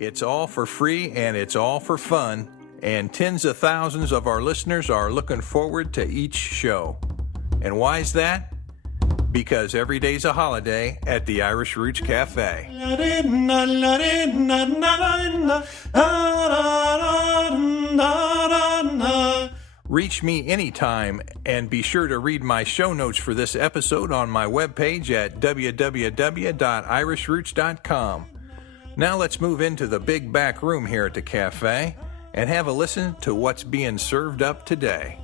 It's all for free and it's all for fun, and tens of thousands of our listeners are looking forward to each show. And why is that? Because every day's a holiday at the Irish Roots Cafe. Reach me anytime, and be sure to read my show notes for this episode on my webpage at www.irishroots.com. Now let's move into the big back room here at the cafe and have a listen to what's being served up today.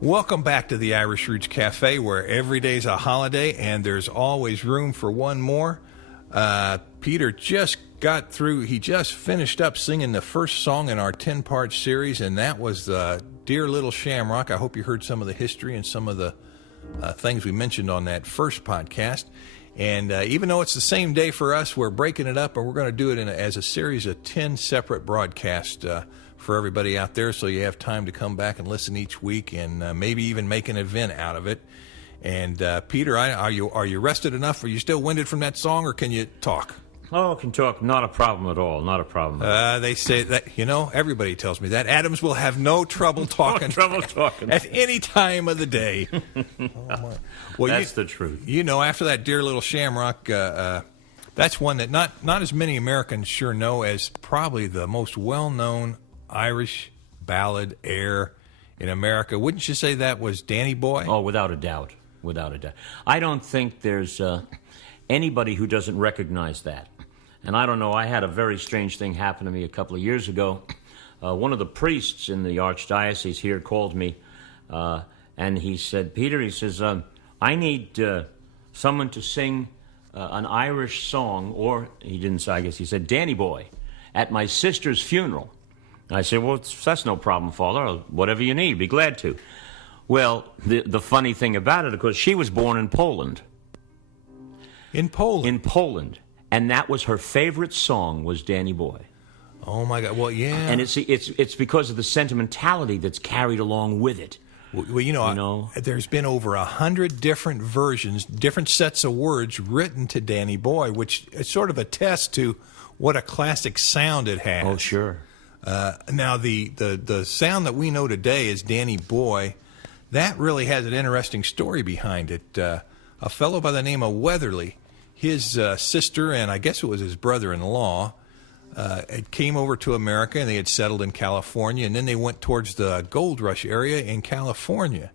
Welcome back to the Irish Roots Cafe, where every day's a holiday and there's always room for one more. Peter just got through, he just finished up singing the first song in our 10-part series, and that was Dear Little Shamrock. I hope you heard some of the history and some of the things we mentioned on that first podcast. And even though it's the same day for us, we're breaking it up, and we're going to do it as a series of 10 separate broadcasts for everybody out there, so you have time to come back and listen each week and maybe even make an event out of it. And Peter, are you rested enough? Are you still winded from that song, or can you talk? Oh, I can talk. Not a problem at all. Not a problem. They say that, everybody tells me that. Adams will have no trouble talking. No trouble talking. At any time of the day. Oh, well, that's the truth. After that Dear Little Shamrock, that's one that not as many Americans sure know as probably the most well-known Irish ballad air in America. Wouldn't you say that was Danny Boy? Oh, without a doubt. Without a doubt. I don't think there's anybody who doesn't recognize that. And I don't know, I had a very strange thing happen to me a couple of years ago. One of the priests in the archdiocese here called me, and he said, Peter, he says, I need someone to sing an Irish song, or he didn't say, I guess he said, Danny Boy, at my sister's funeral. I said, well, that's no problem, Father. Whatever you need, be glad to. Well, the funny thing about it, of course, she was born in Poland. In Poland? In Poland. And that was her favorite song, was Danny Boy. Oh, my God. Well, yeah. And it's because of the sentimentality that's carried along with it. Well, there's been over 100 different versions, different sets of words written to Danny Boy, which sort of attests to what a classic sound it has. Oh, sure. Now, the sound that we know today as Danny Boy, that really has an interesting story behind it. A fellow by the name of Weatherly, his sister, and I guess it was his brother-in-law, came over to America, and they had settled in California, and then they went towards the gold rush area in Colorado,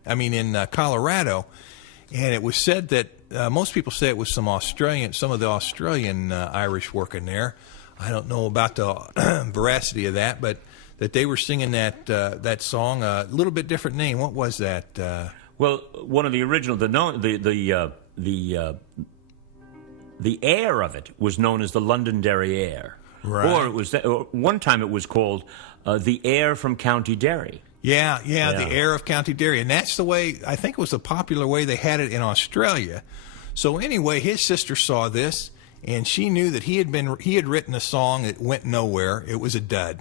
and it was said that most people say it was some of the Australian Irish working there. I don't know about the veracity of that, but that they were singing that song, a little bit different name. What was that? Well, one of the original, the air of it was known as the Londonderry Air, right. Or one time it was called the Air from County Derry. Yeah, the Air of County Derry, and that's the way, I think it was the popular way they had it in Australia. So anyway, his sister saw this, and she knew that he had written a song that went nowhere. It was a dud.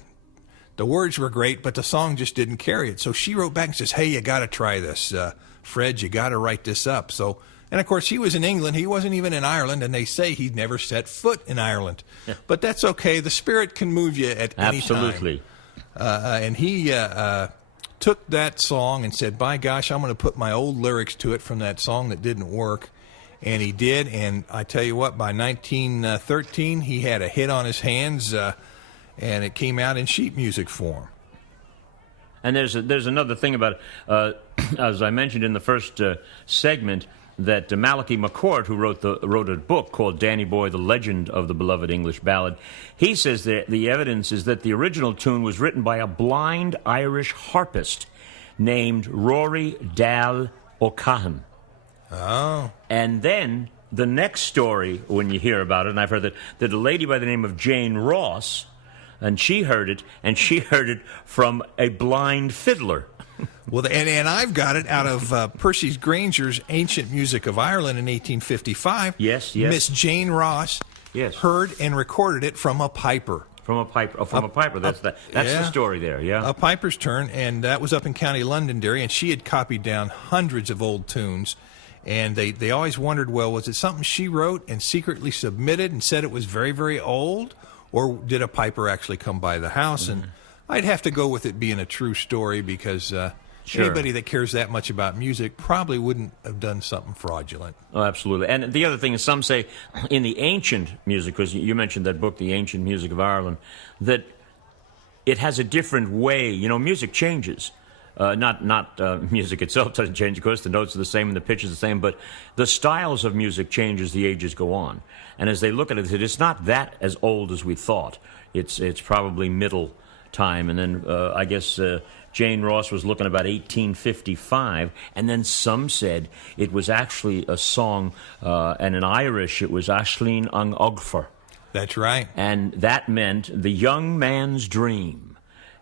The words were great, but the song just didn't carry it. So she wrote back and says, hey, you got to try this. Fred, you got to write this up. So, and of course, he was in England. He wasn't even in Ireland, and they say he'd never set foot in Ireland. Yeah. But that's okay. The spirit can move you at any time. Absolutely. And he took that song and said, by gosh, I'm going to put my old lyrics to it from that song that didn't work. And he did, and I tell you what, by 1913, he had a hit on his hands, and it came out in sheet music form. And there's another thing about it, as I mentioned in the first segment, that Malachi McCourt, who wrote a book called Danny Boy, The Legend of the Beloved English Ballad, he says that the evidence is that the original tune was written by a blind Irish harpist named Rory Dal O'Cahan. Oh. And then the next story, when you hear about it, and I've heard that a lady by the name of Jane Ross, and she heard it from a blind fiddler. Well, and I've got it out of Percy Granger's Ancient Music of Ireland in 1855. Yes. Miss Jane Ross heard and recorded it from a piper. From a piper. Oh, from a piper. That's the story there. Yeah. A piper's turn, and that was up in County Londonderry, and she had copied down hundreds of old tunes. And they always wondered, well, was it something she wrote and secretly submitted and said it was very, very old? Or did a piper actually come by the house? And I'd have to go with it being a true story because anybody that cares that much about music probably wouldn't have done something fraudulent. Oh, absolutely. And the other thing is some say in the ancient music, because you mentioned that book, The Ancient Music of Ireland, that it has a different way. You know, music changes. Not music itself doesn't change, of course. The notes are the same and the pitch is the same, but the styles of music change as the ages go on. And as they look at it, it's not that as old as we thought. It's probably middle time. And then I guess Jane Ross was looking about 1855, and then some said it was actually a song, and in Irish it was Aisling an Ogfer. That's right. And that meant the young man's dream.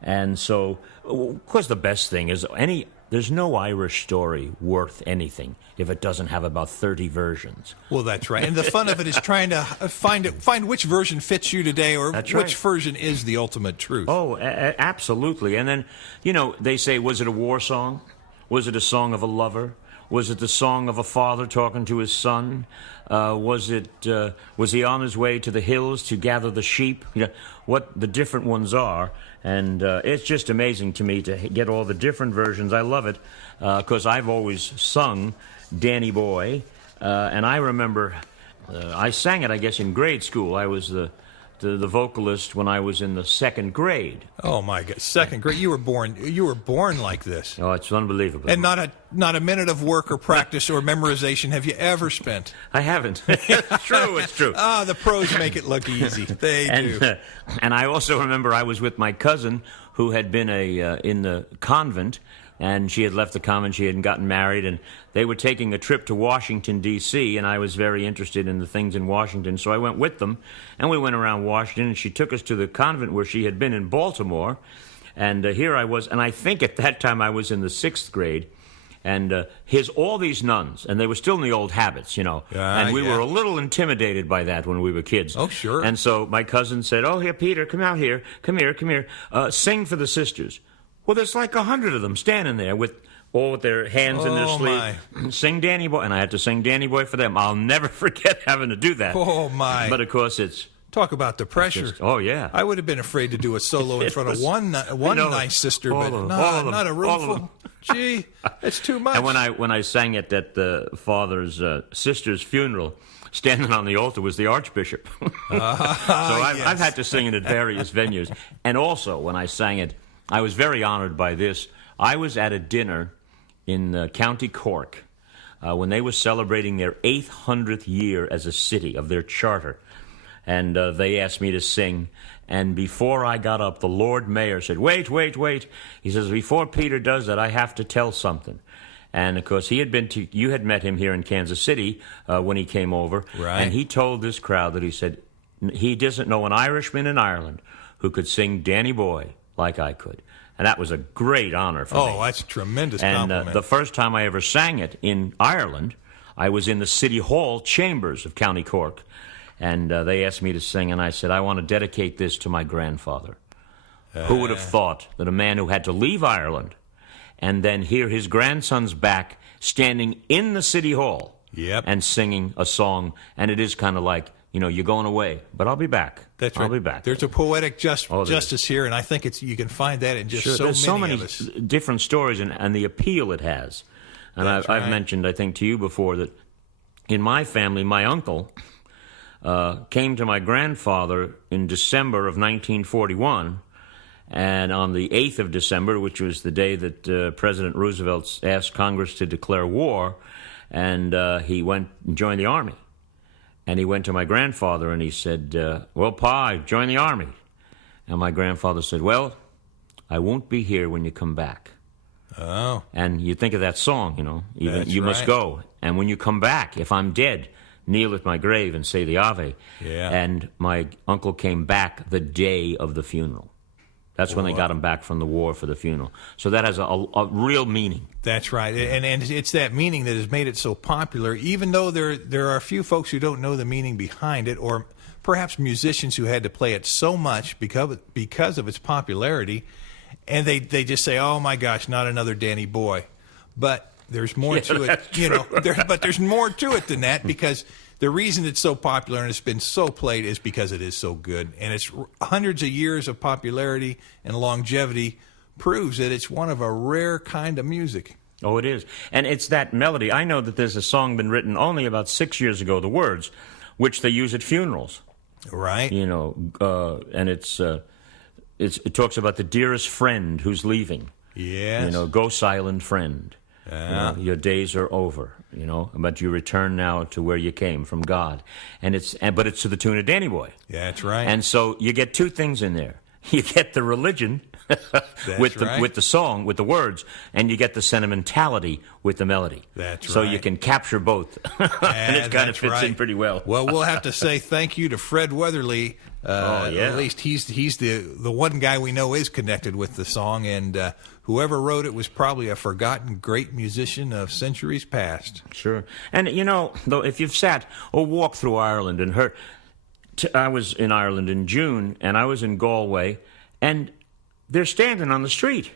And so, of course, the best thing is there's no Irish story worth anything if it doesn't have about 30 versions. Well, that's right. And the fun of it is trying to find which version fits you today, or which version is the ultimate truth. Oh, absolutely. And then, you know, they say, was it a war song? Was it a song of a lover? Was it the song of a father talking to his son? Was he on his way to the hills to gather the sheep? You know, what the different ones are. And it's just amazing to me to get all the different versions. I love it because I've always sung Danny Boy. And I remember I sang it, I guess, in grade school. I was the vocalist when I was in the second grade. Oh my God, second grade! You were born like this. Oh, it's unbelievable. And not a minute of work or practice or memorization have you ever spent. I haven't. It's true. It's true. The pros make it look easy. They do. And I also remember I was with my cousin who had been in the convent. And she had left the convent, she hadn't gotten married, and they were taking a trip to Washington, D.C., and I was very interested in the things in Washington, so I went with them, and we went around Washington, and she took us to the convent where she had been in Baltimore, and here I was, and I think at that time I was in the 6th grade, and here's all these nuns, and they were still in the old habits, you know, and we were a little intimidated by that when we were kids. Oh, sure. And so my cousin said, oh, here, Peter, come out here, come here, sing for the sisters. Well, there's like 100 of them standing there with their hands in their sleeve. Sing Danny Boy. And I had to sing Danny Boy for them. I'll never forget having to do that. Oh, my. But, of course, it's... Talk about the pressure. Oh, yeah. I would have been afraid to do a solo in front of one nice sister, but not a room full. Gee, it's too much. And when I sang it at the father's sister's funeral, standing on the altar was the Archbishop. So I've had to sing it at various venues. And also, when I sang it, I was very honored by this. I was at a dinner in County Cork when they were celebrating their 800th year as a city of their charter. And they asked me to sing. And before I got up, the Lord Mayor said, wait. He says, before Peter does that, I have to tell something. And, of course, you had met him here in Kansas City when he came over. Right. And he told this crowd that he said he doesn't know an Irishman in Ireland who could sing Danny Boy like I could. And that was a great honor for me. Oh, that's a tremendous compliment. And the first time I ever sang it in Ireland, I was in the City Hall chambers of County Cork. And they asked me to sing, and I said, I want to dedicate this to my grandfather. Who would have thought that a man who had to leave Ireland and then hear his grandson's back standing in the City Hall and singing a song, and it is kind of like, you know, you're going away, but I'll be back. That's right. I'll be back. There's a poetic justice here, and I think you can find that in just so many of us. Different stories and the appeal it has. And I've mentioned, I think, to you before that in my family, my uncle came to my grandfather in December of 1941, and on the 8th of December, which was the day that President Roosevelt asked Congress to declare war, and he went and joined the Army. And he went to my grandfather and he said, well, Pa, I joined the Army. And my grandfather said, well, I won't be here when you come back. Oh. And you think of that song, you know, you must go. And when you come back, if I'm dead, kneel at my grave and say the Ave. Yeah. And my uncle came back the day of the funeral. That's when they got him back from the war for the funeral. So that has a real meaning. That's right. And it's that meaning that has made it so popular, even though there are a few folks who don't know the meaning behind it, or perhaps musicians who had to play it so much because of its popularity, and they just say, "Oh my gosh, not another Danny Boy." But there's more to it, but there's more to it than that, because the reason it's so popular and it's been so played is because it is so good. And it's hundreds of years of popularity and longevity proves that it's one of a rare kind of music. Oh, it is. And it's that melody. I know that there's a song been written only about 6 years ago, the words, which they use at funerals. Right. And it talks about the dearest friend who's leaving. Yes. Go silent friend. Your days are over, but you return now to where you came from, God. But it's to the tune of Danny Boy. Yeah, that's right. And so you get two things in there. You get the religion with the song, with the words, and you get the sentimentality with the melody. That's right. So you can capture both. And it kind of fits in pretty well. Well, we'll have to say thank you to Fred Weatherly. At least he's the one guy we know is connected with the song, and whoever wrote it was probably a forgotten great musician of centuries past. Sure. And, though, if you've sat or walked through Ireland and heard... I was in Ireland in June, and I was in Galway, and they're standing on the street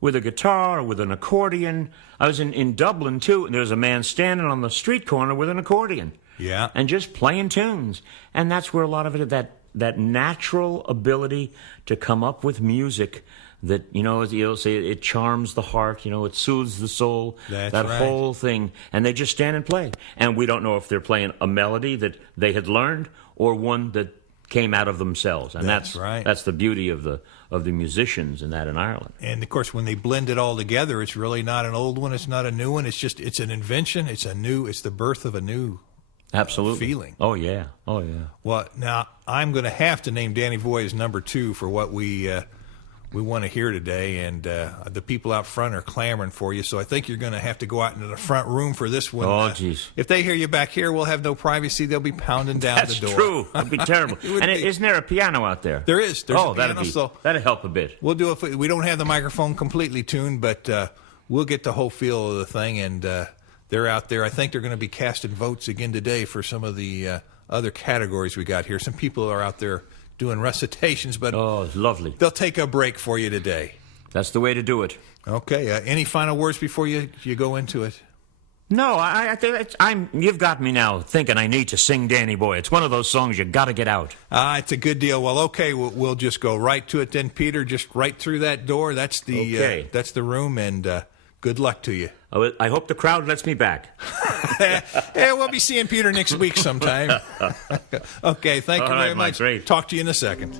with a guitar, with an accordion. I was in Dublin, too, and there's a man standing on the street corner with an accordion. Yeah. And just playing tunes. And that's where a lot of it, that natural ability to come up with music that, as you'll say, it charms the heart, it soothes the soul. That's that right. whole thing. And they just stand and play. And we don't know if they're playing a melody that they had learned or one that came out of themselves. And that's right. That's the beauty of the musicians in Ireland. And of course, when they blend it all together, it's really not an old one, it's not a new one, it's an invention, it's the birth of a new Absolutely. Feeling. Oh yeah. Well, now I'm going to have to name Danny Boy as number 2 for what we want to hear today, and the people out front are clamoring for you, so I think you're going to have to go out into the front room for this one. Oh, jeez. If they hear you back here, we'll have no privacy. They'll be pounding down the door. That's true. That'd be terrible. Isn't there a piano out there? There is. There's a piano, that'd help a bit. We'll do it. We don't have the microphone completely tuned, but we'll get the whole feel of the thing, and they're out there. I think they're going to be casting votes again today for some of the other categories we got here. Some people are out there doing recitations, but lovely. They'll take a break for you today. That's the way to do it. Okay. Any final words before you go into it? No, I think you've got me now thinking I need to sing Danny Boy. It's one of those songs you got to get out. It's a good deal. Well, okay, we'll just go right to it then, Peter. Just right through that door. That's the room, and good luck to you. I hope the crowd lets me back. Yeah, we'll be seeing Peter next week sometime. Okay, thank you very much. Great. Talk to you in a second.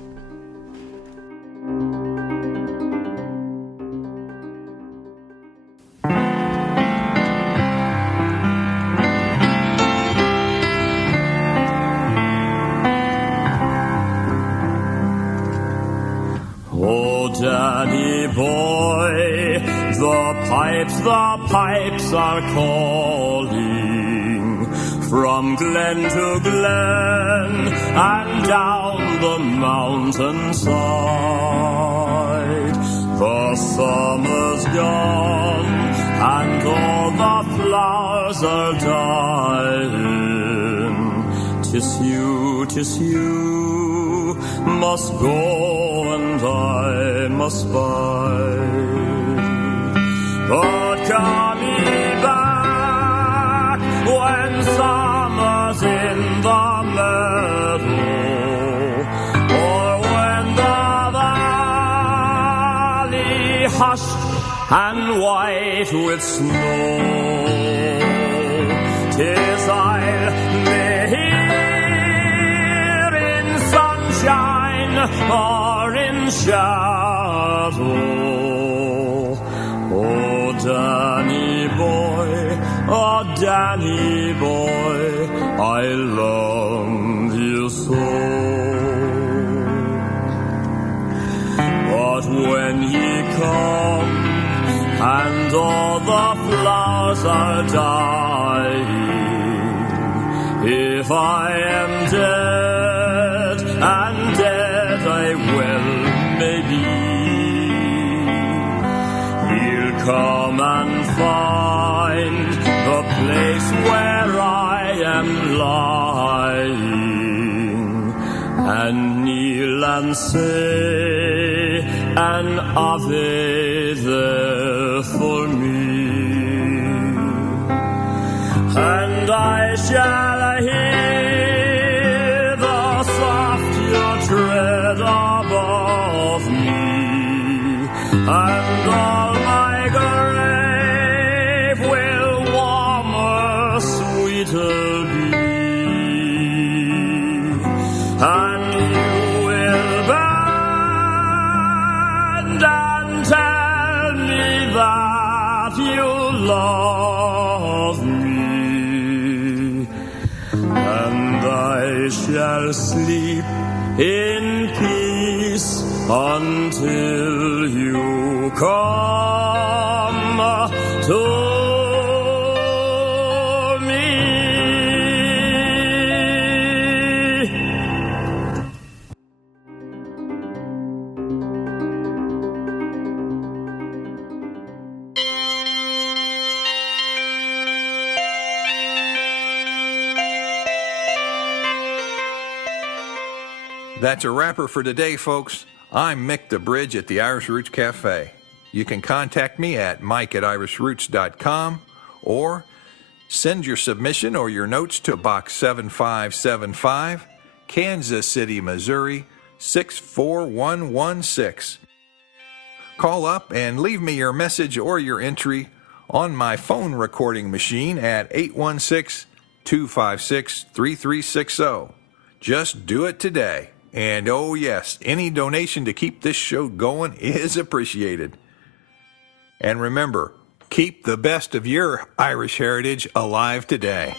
Oh, Danny boy, the pipes are calling from glen to glen and down the mountainside. The summer's gone and all the flowers are dying. 'Tis you must go and I must bide. But call me back when summer's in the meadow, or when the valley hushed and white with snow. 'Tis I'll be here in sunshine or in shadow. Oh, Danny boy, I love you so. But when he comes and all the flowers are dying, if I am dead, and dead I will maybe, he'll come and find the place where I am lying. and kneel and say an Ave there for me, and I shall hear the soft your tread above me, and all my grave will warmer, sweeter be, and you will bend and tell me that you love me, and I shall sleep in peace until you come to me. That's a wrapper for today, folks. I'm Mick the Bridge at the Irish Roots Cafe. You can contact me at mike@irishroots.com or send your submission or your notes to Box 7575, Kansas City, Missouri 64116. Call up and leave me your message or your entry on my phone recording machine at 816-256-3360. Just do it today. And oh yes, any donation to keep this show going is appreciated. And remember, keep the best of your Irish heritage alive today.